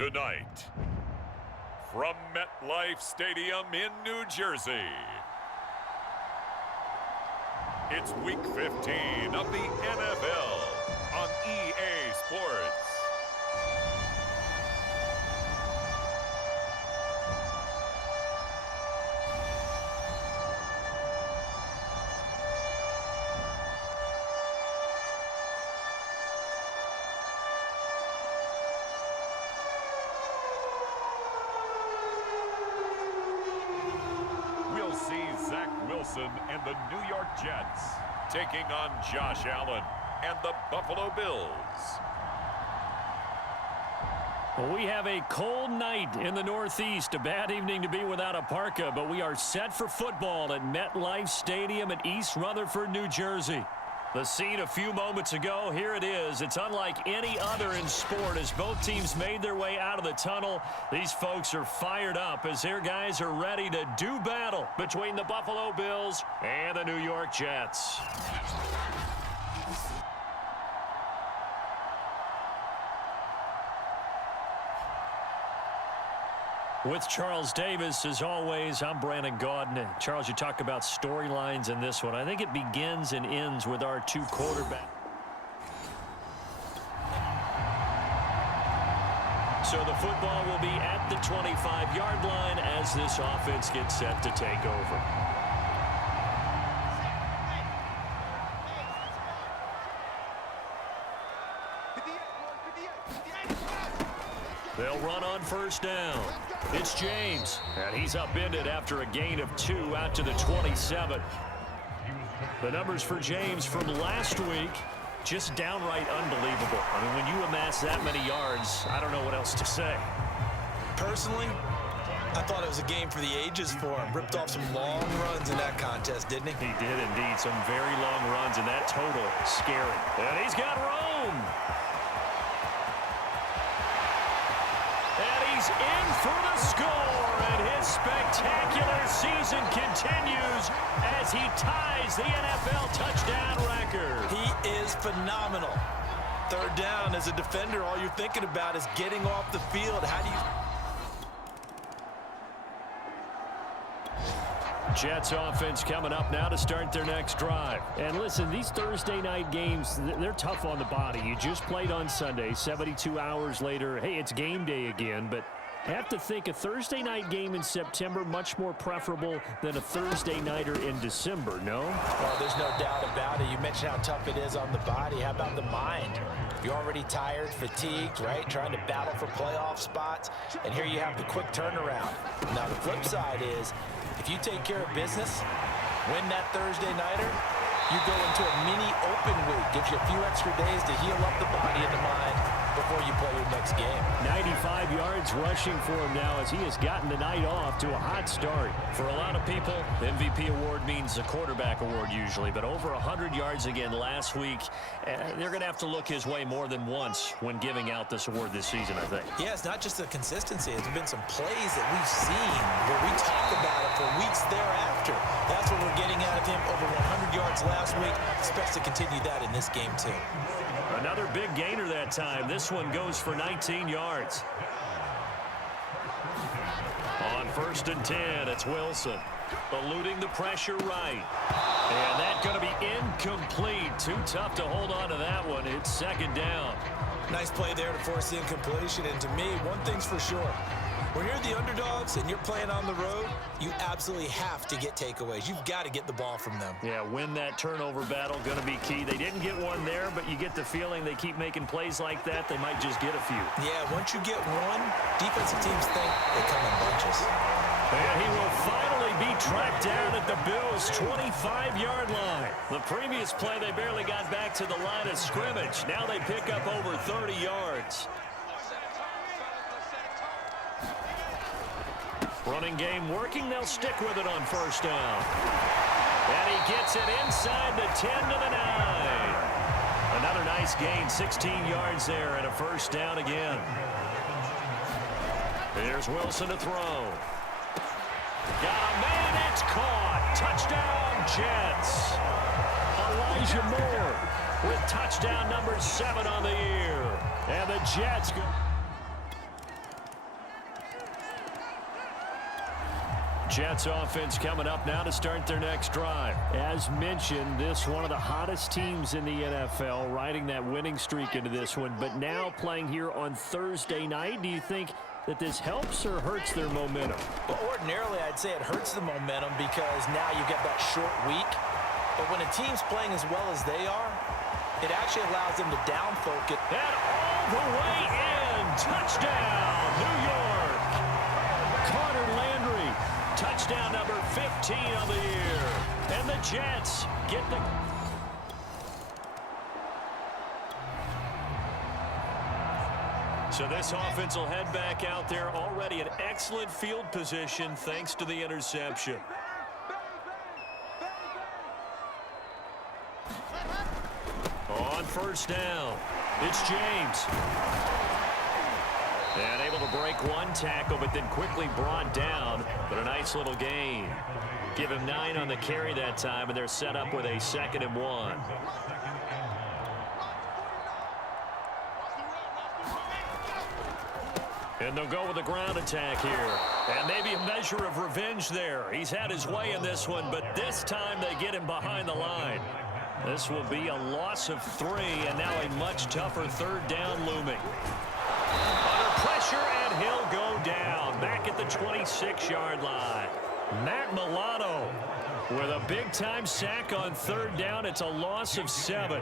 Tonight, from MetLife Stadium in New Jersey, it's Week 15 of the NFL on EA Sports. We'll see Zach Wilson and the New York Jets taking on Josh Allen and the Buffalo Bills. Well, we have a cold night in the Northeast. A bad evening to be without a parka, but we are set for football at MetLife Stadium in East Rutherford, New Jersey. The scene a few moments ago, here it is. It's unlike any other in sport as both teams made their way out of the tunnel. These folks are fired up as their guys are ready to do battle between the Buffalo Bills and the New York Jets. With Charles Davis, as always, I'm Brandon Gaudin. Charles, you talk about storylines in this one. I think it begins and ends with our two quarterbacks. So the football will be at the 25-yard line as this offense gets set to take over. They'll run on first down. It's James, and he's upended after a gain of 2 out to the 27. The numbers for James from last week, just downright unbelievable. I mean, when you amass that many yards, I don't know what else to say. Personally, I thought it was a game for the ages for him. Ripped off some long runs in that contest, didn't he? He did indeed. Some very long runs, and that total scary. And he's got room. And he's in for the score, and his spectacular season continues as he ties the NFL touchdown record. He is phenomenal. Third down, as a defender, all you're thinking about is getting off the field. How do you... Jets offense coming up now to start their next drive. And listen, these Thursday night games, they're tough on the body. You just played on Sunday, 72 hours later. Hey, it's game day again, but I have to think a Thursday night game in September much more preferable than a Thursday nighter in December, no? Well, there's no doubt about it. You mentioned how tough it is on the body. How about the mind? You're already tired, fatigued, right? Trying to battle for playoff spots. And here you have the quick turnaround. Now, the flip side is, if you take care of business, win that Thursday nighter, you go into a mini open week. Gives you a few extra days to heal up the body and the mind before you play your next game. 95 yards rushing for him now as he has gotten the night off to a hot start. For a lot of people, the MVP award means the quarterback award usually, but over 100 yards again last week. They're going to have to look his way more than once when giving out this award this season, I think. Yeah, it's not just the consistency. It's been some plays that we've seen where we talk about it for weeks thereafter. That's what we're getting out of him. Over 100 yards last week. Expects to continue that in this game, too. Another big gainer that time. This one goes for 19 yards. On 1st and 10, it's Wilson. Eluding the pressure right. And that's going to be incomplete. Too tough to hold on to that one. It's 2nd down. Nice play there to force the incompletion. And to me, one thing's for sure. When you're the underdogs and you're playing on the road, you absolutely have to get takeaways. You've got to get the ball from them. Yeah, win that turnover battle, going to be key. They didn't get one there, but you get the feeling they keep making plays like that, they might just get a few. Yeah, once you get one, defensive teams think they come in bunches. And he will finally be tracked down at the Bills' 25-yard line. The previous play, they barely got back to the line of scrimmage. Now they pick up over 30 yards. Running game working. They'll stick with it on 1st down. And he gets it inside the 10 to the 9. Another nice gain, 16 yards there and a 1st down again. Here's Wilson to throw. Got a man, it's caught. Touchdown, Jets. Elijah Moore with touchdown number 7 on the year. And the Jets go. Jets offense coming up now to start their next drive. As mentioned, this one of the hottest teams in the NFL, riding that winning streak into this one, but now playing here on Thursday night. Do you think that this helps or hurts their momentum? Well, ordinarily, I'd say it hurts the momentum because now you get that short week. But when a team's playing as well as they are, it actually allows them to down-focus. And all the way in. Touchdown, New York. Carter Landry. Touchdown number 15 on the year. And the Jets get the... So this offense will head back out there, already in excellent field position thanks to the interception. On first down, it's James. And able to break one tackle, but then quickly brought down. But a nice little gain. Give him 9 on the carry that time, and they're set up with a 2nd and 1. And they'll go with a ground attack here. And maybe a measure of revenge there. He's had his way in this one, but this time they get him behind the line. This will be a loss of 3, and now a much tougher 3rd down looming. Under pressure, and he'll go down. Back at the 26-yard line. Matt Milano with a big-time sack on 3rd down. It's a loss of 7.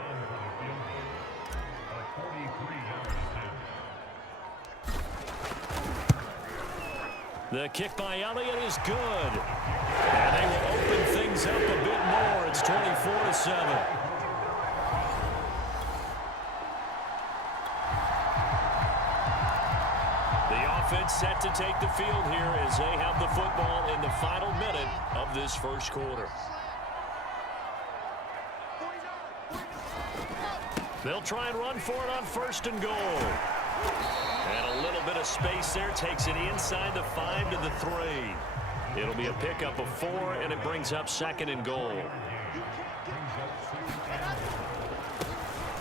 The kick by Elliott is good. And they will open things up a bit more. It's 24-7. The offense set to take the field here as they have the football in the final minute of this first quarter. They'll try and run for it on 1st and goal. And a little bit of space there, takes it inside the 5 to the 3. It'll be a pickup of 4, and it brings up 2nd and goal.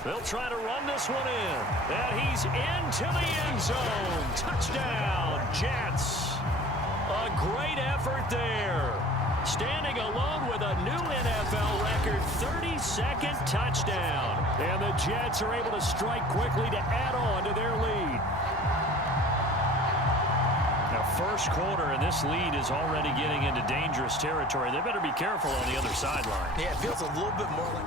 They'll try to run this one in. And he's into the end zone. Touchdown, Jets. A great effort there. Standing alone with a new NFL record, 32nd touchdown. And the Jets are able to strike quickly to add on to their lead. Now, first quarter, and this lead is already getting into dangerous territory. They better be careful on the other sideline. Yeah, it feels a little bit more like...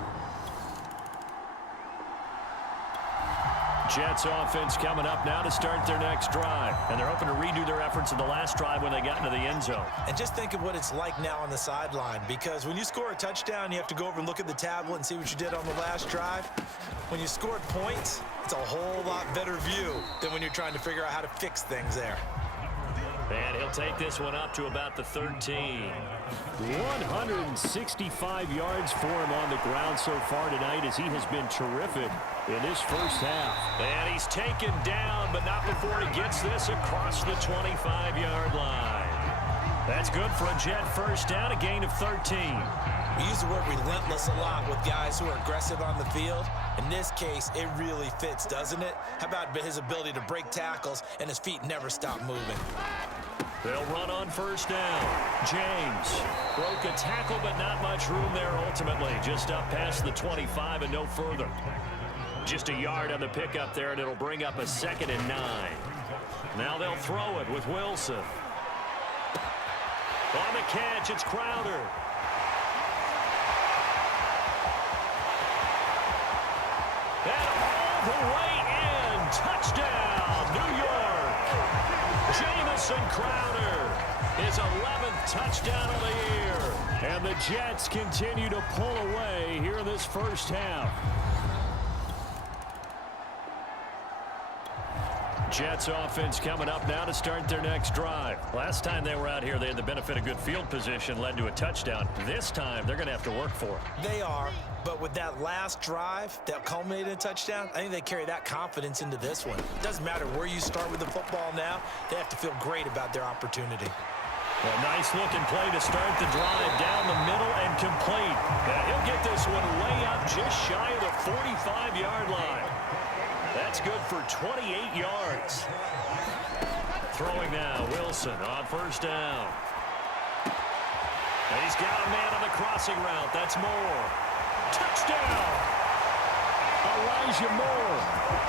Jets offense coming up now to start their next drive. And they're hoping to redo their efforts in the last drive when they got into the end zone. And just think of what it's like now on the sideline, because when you score a touchdown, you have to go over and look at the tablet and see what you did on the last drive. When you scored points, it's a whole lot better view than when you're trying to figure out how to fix things there. And he'll take this one up to about the 13. 165 yards for him on the ground so far tonight, as he has been terrific in this first half. And he's taken down, but not before he gets this across the 25-yard line. That's good for a Jet first down, a gain of 13. We use the word relentless a lot with guys who are aggressive on the field. In this case, it really fits, doesn't it? How about his ability to break tackles and his feet never stop moving? They'll run on first down. James broke a tackle, but not much room there ultimately. Just up past the 25 and no further. Just a yard on the pickup there, and it'll bring up a 2nd and 9. Now they'll throw it with Wilson. On the catch, it's Crowder. And all the way in. Touchdown, New York. Jamison Crowder, his 11th touchdown of the year. And the Jets continue to pull away here in this first half. Jets offense coming up now to start their next drive. Last time they were out here, they had the benefit of good field position, led to a touchdown. This time, they're going to have to work for it. They are, but with that last drive that culminated in a touchdown, I think they carry that confidence into this one. It doesn't matter where you start with the football now, they have to feel great about their opportunity. A nice looking play to start the drive down the middle and complete. Now he'll get this one way up just shy of the 45-yard line. That's good for 28 yards. Throwing now, Wilson on first down. And he's got a man on the crossing route. That's Moore. Touchdown! Elijah Moore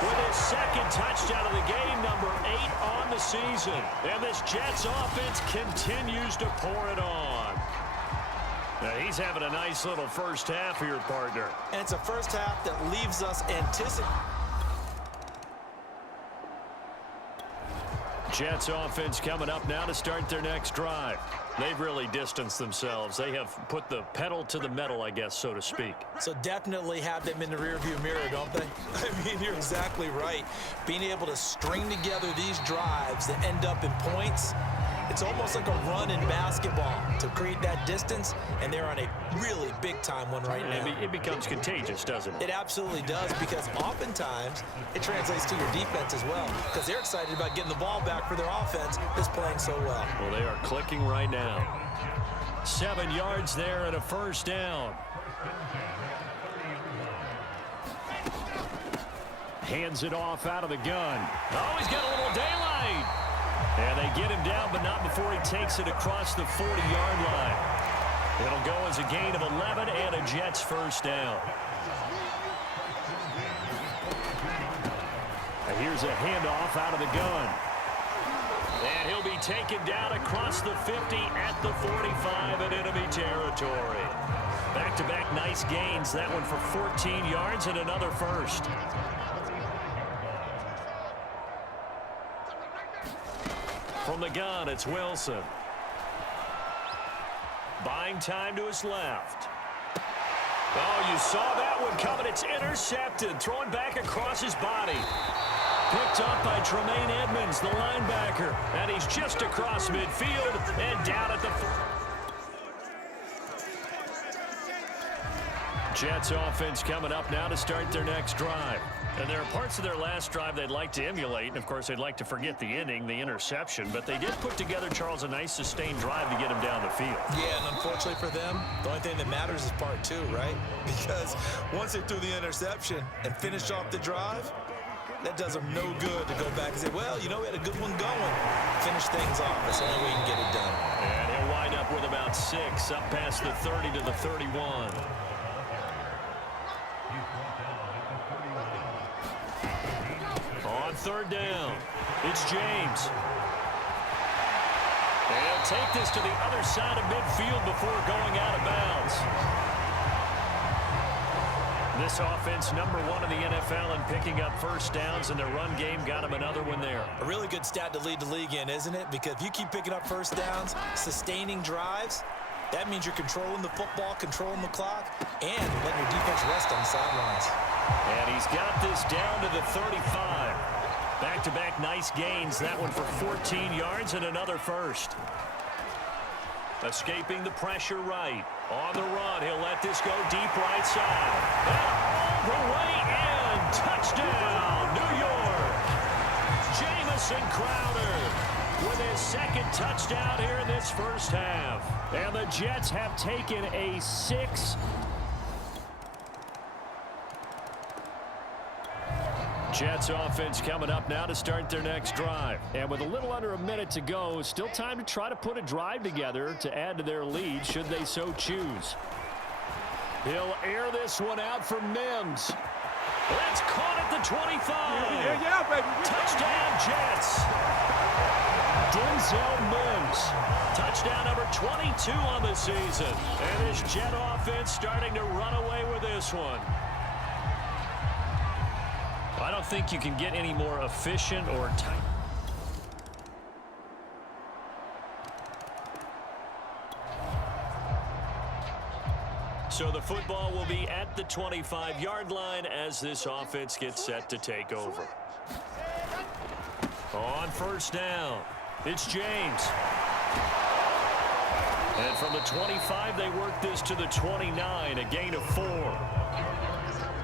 with his second touchdown of the game, number 8 on the season. And this Jets offense continues to pour it on. Now he's having a nice little first half here, partner. And it's a first half that leaves us anticipating. Jets offense coming up now to start their next drive. They've really distanced themselves. They have put the pedal to the metal, I guess, so to speak. So definitely have them in the rearview mirror, don't they? I mean, you're exactly right. Being able to string together these drives that end up in points, it's almost like a run in basketball to create that distance, and they're on a really big-time one right now. It becomes contagious, doesn't it? It absolutely does, because oftentimes it translates to your defense as well, because they're excited about getting the ball back for their offense that's playing so well. Well, they are clicking right now. 7 yards there and a first down. Hands it off out of the gun. Oh, he's got a little daylight. And they get him down, but not before he takes it across the 40-yard line. It'll go as a gain of 11 and a Jets first down. And here's a handoff out of the gun. And he'll be taken down across the 50 at the 45 in enemy territory. Back-to-back nice gains. That one for 14 yards and another first. From the gun, it's Wilson. Buying time to his left. Oh, you saw that one coming. It's intercepted. Throwing back across his body. Picked up by Tremaine Edmonds, the linebacker. And he's just across midfield and down at the... Jets offense coming up now to start their next drive. And there are parts of their last drive they'd like to emulate. And, of course, they'd like to forget the ending, the interception. But they did put together, Charles, a nice sustained drive to get him down the field. Yeah, and unfortunately for them, the only thing that matters is part 2, right? Because once they threw the interception and finished off the drive, that does them no good to go back and say, well, you know, we had a good one going. Finish things off. That's the only way you can get it done. And he'll wind up with about 6 up past the 30 to the 31. On third down, it's James. And he'll take this to the other side of midfield before going out of bounds. This offense, #1 in the NFL in picking up first downs, and their run game got him another one there. A really good stat to lead the league in, isn't it? Because if you keep picking up first downs, sustaining drives, that means you're controlling the football, controlling the clock, and letting your defense rest on the sidelines. And he's got this down to the 35. Back-to-back nice gains. That one for 14 yards and another first. Escaping the pressure right. On the run, he'll let this go deep right side. And all the way in. Touchdown, New York. Jamison Crowder with his second touchdown here in this first half. And the Jets have taken a 6. Jets offense coming up now to start their next drive. And with a little under a minute to go, still time to try to put a drive together to add to their lead should they so choose. He'll air this one out for Mims. That's caught at the 25. Yeah, baby. Touchdown, Jets. Denzel Mims. Touchdown number 22 on the season. And this Jet offense starting to run away with this one. I don't think you can get any more efficient or tight. So the football will be at the 25-yard line as this offense gets set to take over. On first down, it's James. And from the 25, they work this to the 29, a gain of 4.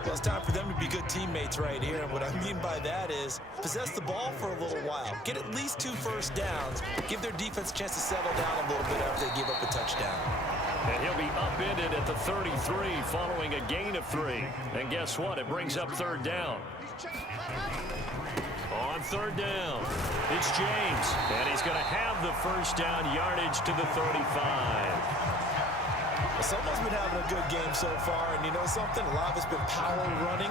Well, it's time for them to be good teammates right here. And what I mean by that is possess the ball for a little while. Get at least 2 first downs. Give their defense a chance to settle down a little bit after they give up a touchdown. And he'll be upended at the 33 following a gain of 3. And guess what? It brings up third down. On third down, it's James. And he's going to have the first down yardage to the 35. Well, someone's been having a good game so far, and you know something? A lot of it's been power running.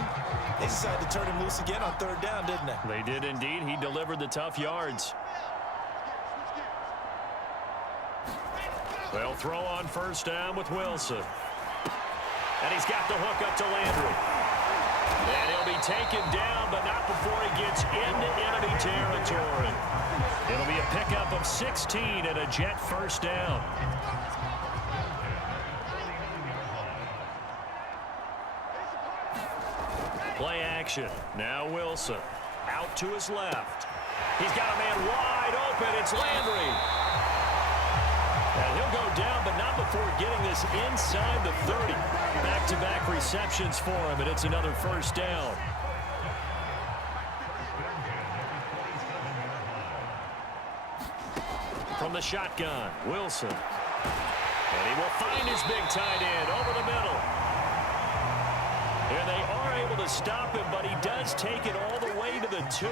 They decided to turn him loose again on third down, didn't they? They did indeed. He delivered the tough yards. They'll throw on first down with Wilson. And he's got the hook up to Landry. And he'll be taken down, but not before he gets into enemy territory. It'll be a pickup of 16 and a Jet first down. Play action. Now Wilson. Out to his left. He's got a man wide open. It's Landry. And he'll go down, but not before getting this inside the 30. Back-to-back receptions for him, and it's another first down. From the shotgun, Wilson. And he will find his big tight end over the middle. And they are able to stop him, but he does take it all the way to the 2.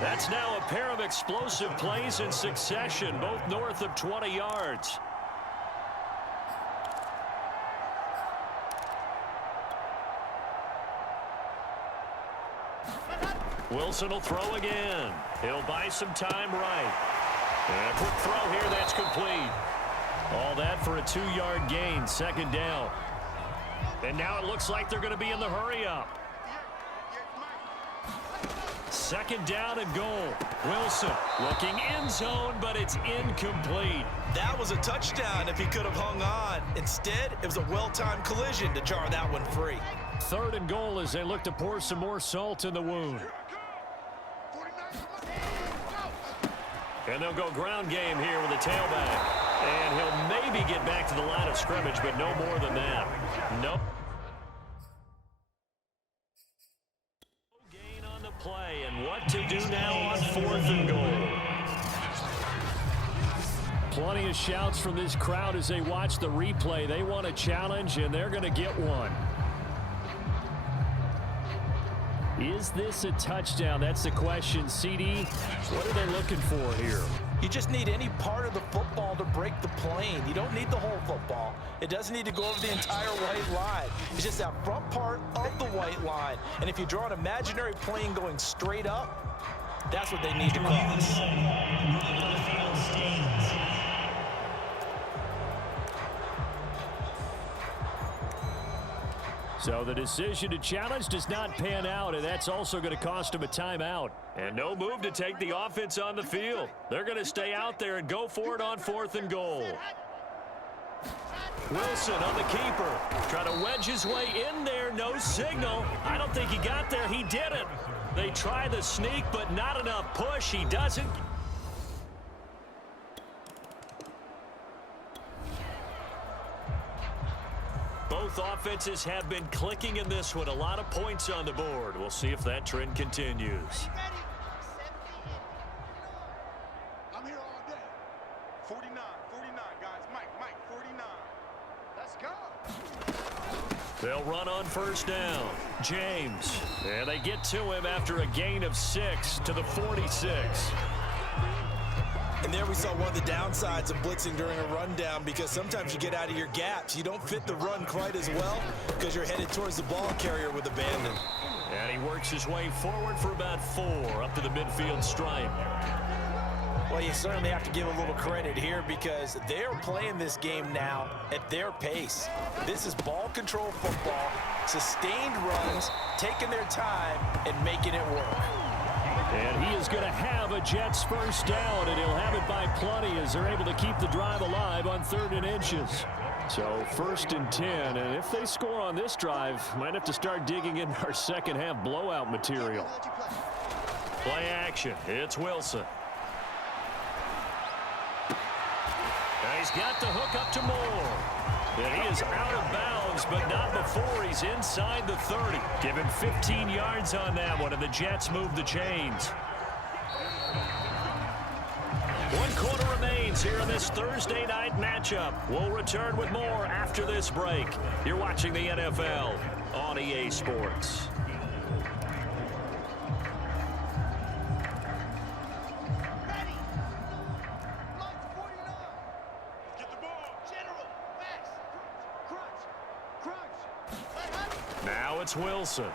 That's now a pair of explosive plays in succession, both north of 20 yards. Wilson will throw again. He'll buy some time right. And a quick throw here, that's complete. All that for a 2-yard gain, second down. And now it looks like they're going to be in the hurry-up. Second down and goal. Wilson looking end zone, but it's incomplete. That was a touchdown if he could have hung on. Instead, it was a well-timed collision to jar that one free. Third and goal as they look to pour some more salt in the wound. And they'll go ground game here with a tailback. And he'll maybe get back to the line of scrimmage, but no more than that. Nope. Gain on the play, and what to do now on fourth and goal. Plenty of shouts from this crowd as they watch the replay. They want a challenge, and they're going to get one. Is this a touchdown? That's the question. CD, what are they looking for here? You just need any part of the football to break the plane. You don't need the whole football. It doesn't need to go over the entire white line. It's just that front part of the white line. And if you draw an imaginary plane going straight up, that's what they need to cross. So the decision to challenge does not pan out, and that's also going to cost him a timeout. And no move to take the offense on the field. They're going to stay out there and go for it on fourth and goal. Wilson on the keeper. Trying to wedge his way in there. No signal. I don't think he got there. He didn't. They try the sneak, but not enough push. He doesn't. Both offenses have been clicking in this one. A lot of points on the board. We'll see if that trend continues. I'm here all day. 49, guys. Mike, 49. Let's go. They'll run on first down. James. And they get to him after a gain of 6 to the 46. And there we saw one of the downsides of blitzing during a rundown, because sometimes you get out of your gaps. You don't fit the run quite as well because you're headed towards the ball carrier with abandon. And he works his way forward for about 4 up to the midfield stripe. Well, you certainly have to give a little credit here because they're playing this game now at their pace. This is ball control football, sustained runs, taking their time and making it work. And he is going to have a Jets first down, and he'll have it by plenty as they're able to keep the drive alive on 3rd and inches. So 1st and 10, and if they score on this drive, might have to start digging in our second half blowout material. Play action. It's Wilson. And he's got the hook up to Moore. And he is out of bounds, but not before he's inside the 30. Give him 15 yards on that one, and the Jets move the chains. 1 quarter remains here in this Thursday night matchup. We'll return with more after this break. You're watching the NFL on EA Sports. Get the ball. General, Max. it's Wilson.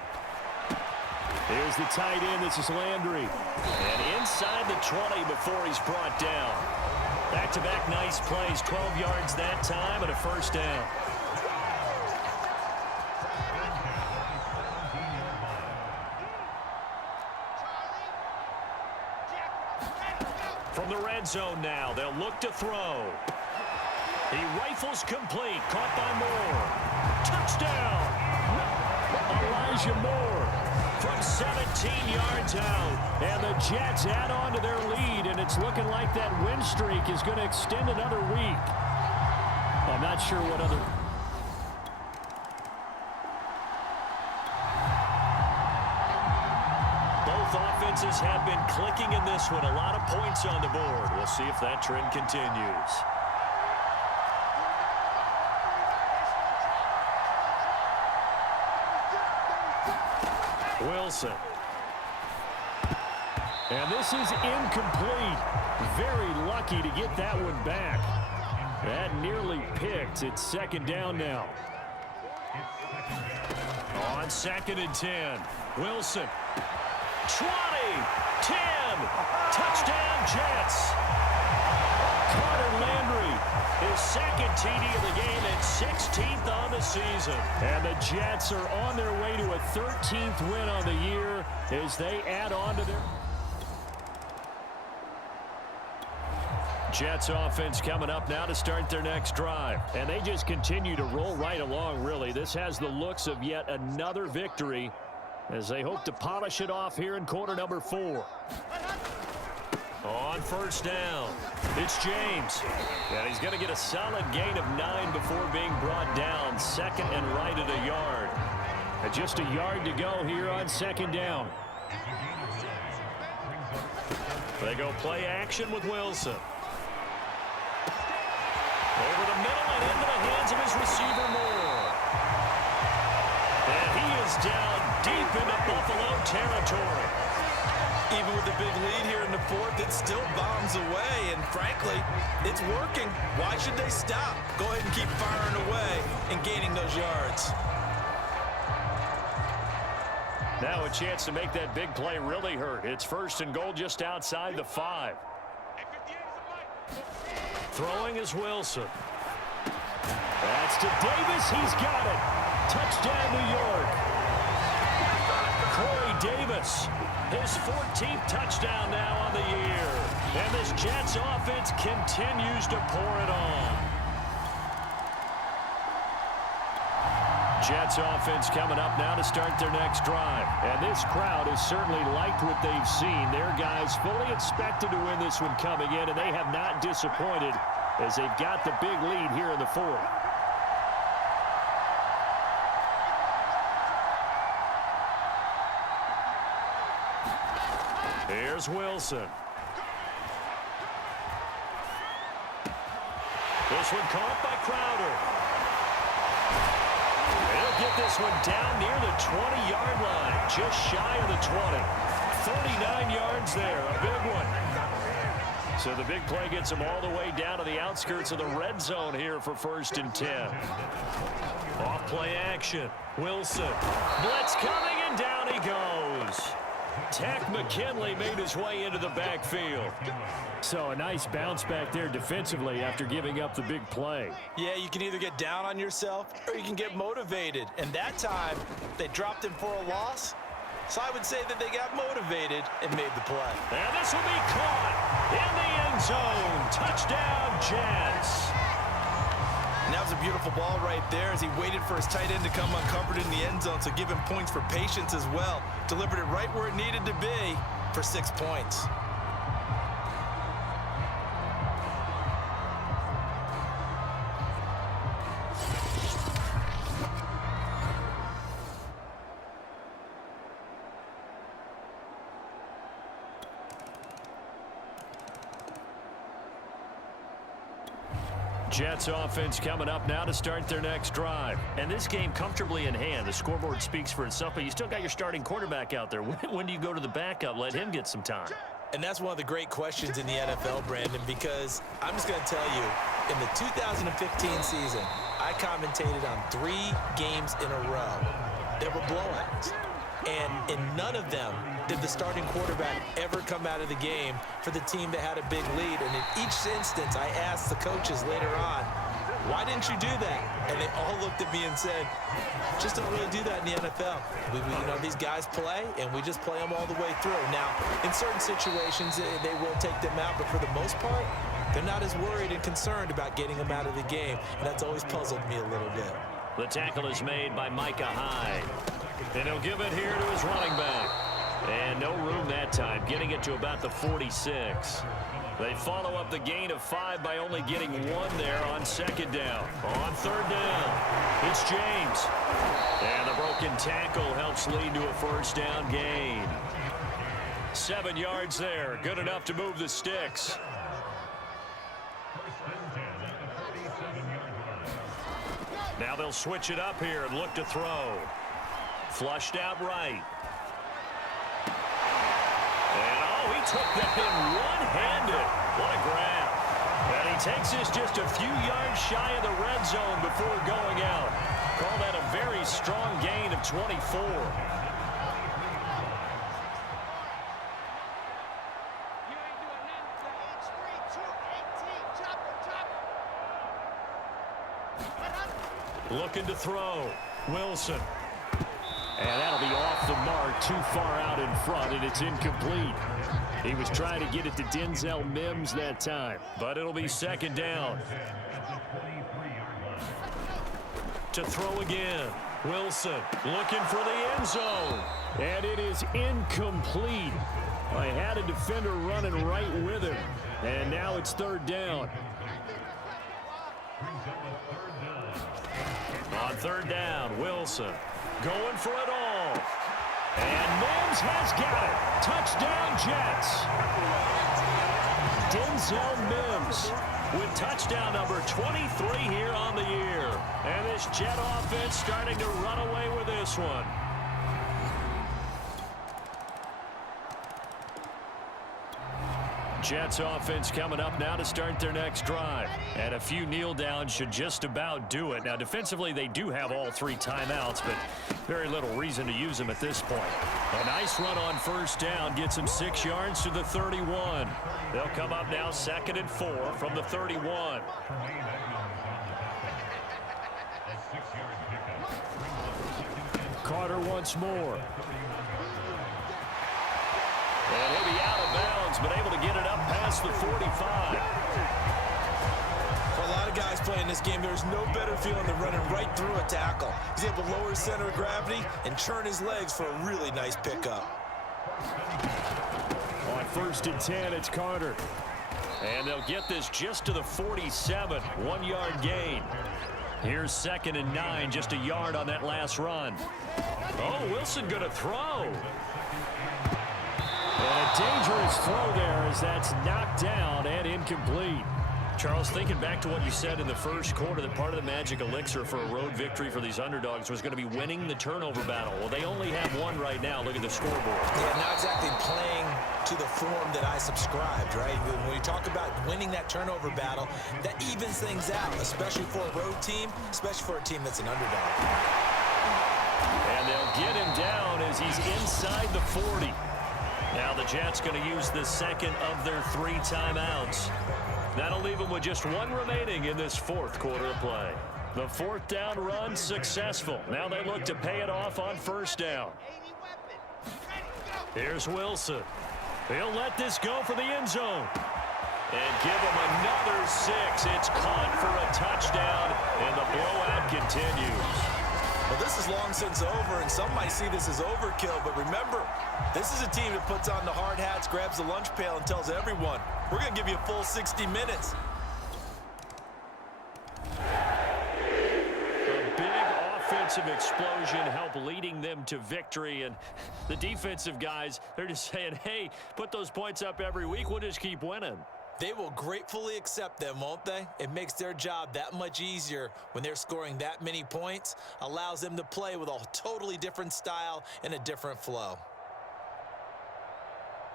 Here's the tight end. This is Landry. And inside the 20 before he's brought down. Back-to-back nice plays. 12 yards that time and a first down. From the red zone now, they'll look to throw. He rifles complete. Caught by Moore. Touchdown! Elijah Moore from 17 yards out. And the Jets add on to their lead, and it's looking like that win streak is going to extend another week. I'm not sure what other... Both offenses have been clicking in this one. A lot of points on the board. We'll see if that trend continues. Wilson. And this is incomplete. Very lucky to get that one back. That nearly picked. It's second down now. On 2nd and 10. Wilson. 20. 10. Touchdown Jets. Connor Landry, his second TD of the game and 16th on the season. And the Jets are on their way to a 13th win on the year as they add on to their... Jets offense coming up now to start their next drive. And they just continue to roll right along, really. This has the looks of yet another victory as they hope to polish it off here in quarter number 4. On first down, it's James. And he's going to get a solid gain of 9 before being brought down. Second and right at a yard. And just a yard to go here on second down. They go play action with Wilson. Over the middle and into the hands of his receiver, Moore. And he is down deep into Buffalo territory. Even with the big lead here in the 4th, it still bombs away, and frankly, it's working. Why should they stop? Go ahead and keep firing away and gaining those yards. Now a chance to make that big play really hurt. It's 1st and goal just outside the 5. Throwing is Wilson. That's to Davis. He's got it. Touchdown, New York. Corey Davis, his 14th touchdown now on the year. And this Jets offense continues to pour it on. Jets offense coming up now to start their next drive. And this crowd has certainly liked what they've seen. Their guys fully expected to win this one coming in, and they have not disappointed as they've got the big lead here in the 4th. Here's Wilson. This one caught by Crowder. He'll get this one down near the 20-yard line, just shy of the 20. 39 yards there, a big one. So the big play gets him all the way down to the outskirts of the red zone here for 1st and 10. Off play action. Wilson. Blitz coming, and down he goes. Takk McKinley made his way into the backfield. So a nice bounce back there defensively after giving up the big play. Yeah, you can either get down on yourself or you can get motivated. And that time, they dropped him for a loss. So I would say that they got motivated and made the play. And this will be caught in the end zone. Touchdown, Jets. And that was a beautiful ball right there as he waited for his tight end to come uncovered in the end zone. So give him points for patience as well. Delivered it right where it needed to be for 6 points. Jets offense coming up now to start their next drive. And this game comfortably in hand. The scoreboard speaks for itself, but you still got your starting quarterback out there. When do you go to the backup? Let him get some time. And that's one of the great questions in the NFL, Brandon, because I'm just going to tell you, in the 2015 season, I commentated on 3 games in a row that were blowouts. And in none of them did the starting quarterback ever come out of the game for the team that had a big lead. And in each instance, I asked the coaches later on, why didn't you do that? And they all looked at me and said, just don't really do that in the NFL. These guys play, and we just play them all the way through. Now, in certain situations, they will take them out, but for the most part, they're not as worried and concerned about getting them out of the game. And that's always puzzled me a little bit. The tackle is made by Micah Hyde. And he'll give it here to his running back. And no room that time, getting it to about the 46. They follow up the gain of 5 by only getting 1 there on second down. On third down, it's James. And the broken tackle helps lead to a first down gain. 7 yards there, good enough to move the sticks. Now they'll switch it up here and look to throw. Flushed out right. And, he took that in one-handed. What a grab. And he takes this just a few yards shy of the red zone before going out. Call that a very strong gain of 24. Looking to throw. Wilson. And that'll be off the mark, too far out in front, and it's incomplete. He was trying to get it to Denzel Mims that time, but it'll be second down. To throw again. Wilson looking for the end zone. And it is incomplete. I had a defender running right with him. And now it's third down. On third down, Wilson going for it all. And Mims has got it. Touchdown, Jets. Denzel Mims with touchdown number 23 here on the year. And this Jet offense starting to run away with this one. Jets offense coming up now to start their next drive. And a few kneel downs should just about do it. Now, defensively, they do have all 3 timeouts, but very little reason to use them at this point. A nice run on first down gets them 6 yards to the 31. They'll come up now 2nd and 4 from the 31. Carter once more. And he'll be out of bounds, but able to get it up past the 45. For a lot of guys playing this game, there's no better feeling than running right through a tackle. He's able to lower his center of gravity and churn his legs for a really nice pickup. On 1st and 10, it's Carter. And they'll get this just to the 47, 1-yard gain. Here's 2nd and 9, just a yard on that last run. Oh, Wilson going to throw. And a dangerous throw there as that's knocked down and incomplete. Charles, thinking back to what you said in the first quarter, that part of the magic elixir for a road victory for these underdogs was going to be winning the turnover battle. Well, they only have one right now. Look at the scoreboard. Yeah, not exactly playing to the form that I subscribed, right? When you talk about winning that turnover battle, that evens things out, especially for a road team, especially for a team that's an underdog. And they'll get him down as he's inside the 40. Now the Jets going to use the 2nd of their 3 timeouts. That'll leave them with just 1 remaining in this 4th quarter of play. The 4th down run successful. Now they look to pay it off on first down. Here's Wilson. He'll let this go for the end zone. And give him another 6. It's caught for a touchdown, and the blowout continues. Well, this is long since over, and some might see this as overkill, but remember, this is a team that puts on the hard hats, grabs the lunch pail, and tells everyone, we're going to give you a full 60 minutes. A big offensive explosion helped leading them to victory, and the defensive guys, they're just saying, hey, put those points up every week, we'll just keep winning. They will gratefully accept them, won't they? It makes their job that much easier when they're scoring that many points, allows them to play with a totally different style and a different flow.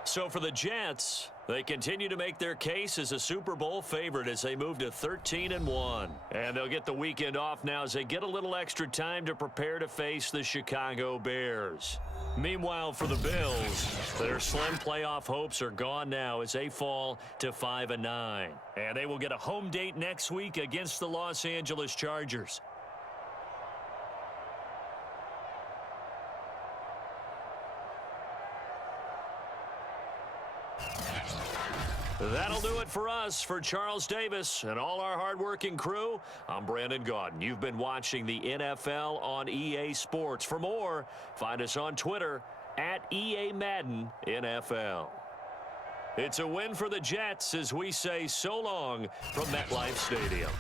So for the Jets, They continue to make their case as a Super Bowl favorite as they move to 13-1. And they'll get the weekend off now as they get a little extra time to prepare to face the Chicago Bears. Meanwhile, for the Bills, their slim playoff hopes are gone now as they fall to 5-9. And they will get a home date next week against the Los Angeles Chargers. That'll do it for us. For Charles Davis and all our hardworking crew, I'm Brandon Gaudin. You've been watching the NFL on EA Sports. For more, find us on Twitter at EA Madden NFL. It's a win for the Jets as we say so long from MetLife Stadium.